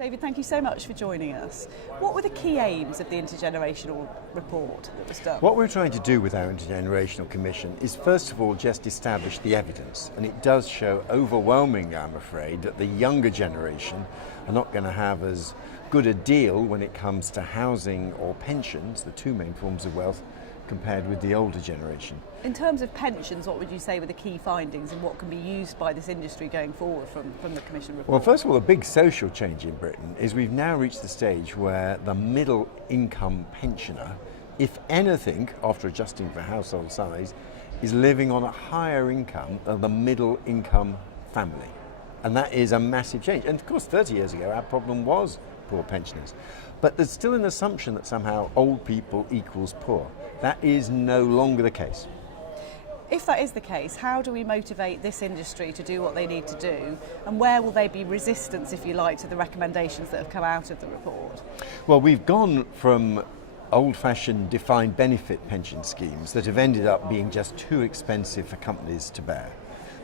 David, thank you so much for joining us. What were the key aims of the Intergenerational report that was done? What we're trying to do with our Intergenerational Commission is first of all just establish the evidence, and it does show overwhelmingly, I'm afraid, that the younger generation are not going to have as good a deal when it comes to housing or pensions, the two main forms of wealth, compared with the older generation. In terms of pensions, what would you say were the key findings and what can be used by this industry going forward from the Commission report? Well, first of all, a big social change in Britain is we've now reached the stage where the middle income pensioner, if anything, after adjusting for household size, is living on a higher income than the middle income family. And that is a massive change. And of course, 30 years ago, our problem was poor pensioners. But there's still an assumption that somehow old people equals poor. That is no longer the case. If that is the case, how do we motivate this industry to do what they need to do, and where will they be resistance, if you like, to the recommendations that have come out of the report? Well, we've gone from old-fashioned defined benefit pension schemes that have ended up being just too expensive for companies to bear.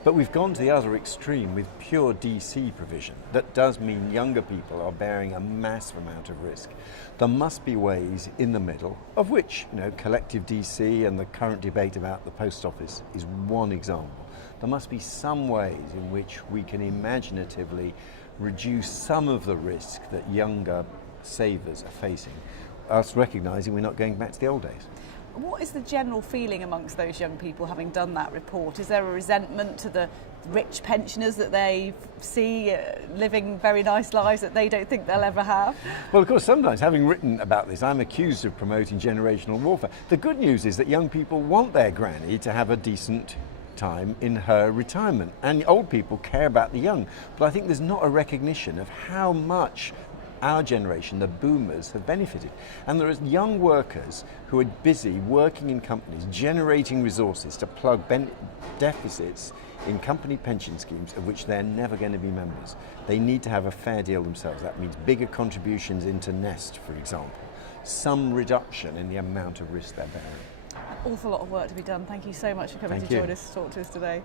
But we've gone to the other extreme with pure DC provision. That does mean younger people are bearing a massive amount of risk. There must be ways in the middle, of which collective DC and the current debate about the post office is one example. There must be some ways in which we can imaginatively reduce some of the risk that younger savers are facing, us recognising we're not going back to the old days. What is the general feeling amongst those young people having done that report? Is there a resentment to the rich pensioners that they see living very nice lives that they don't think they'll ever have? Well, of course, sometimes, having written about this, I'm accused of promoting generational warfare. The good news is that young people want their granny to have a decent time in her retirement, and old people care about the young. But I think there's not a recognition of how much our generation, the boomers, have benefited. And there are young workers who are busy working in companies, generating resources to plug deficits in company pension schemes of which they're never going to be members. They need to have a fair deal themselves. That means bigger contributions into Nest, for example, some reduction in the amount of risk they're bearing. An awful lot of work to be done. Thank you so much for coming to join us to talk to us today.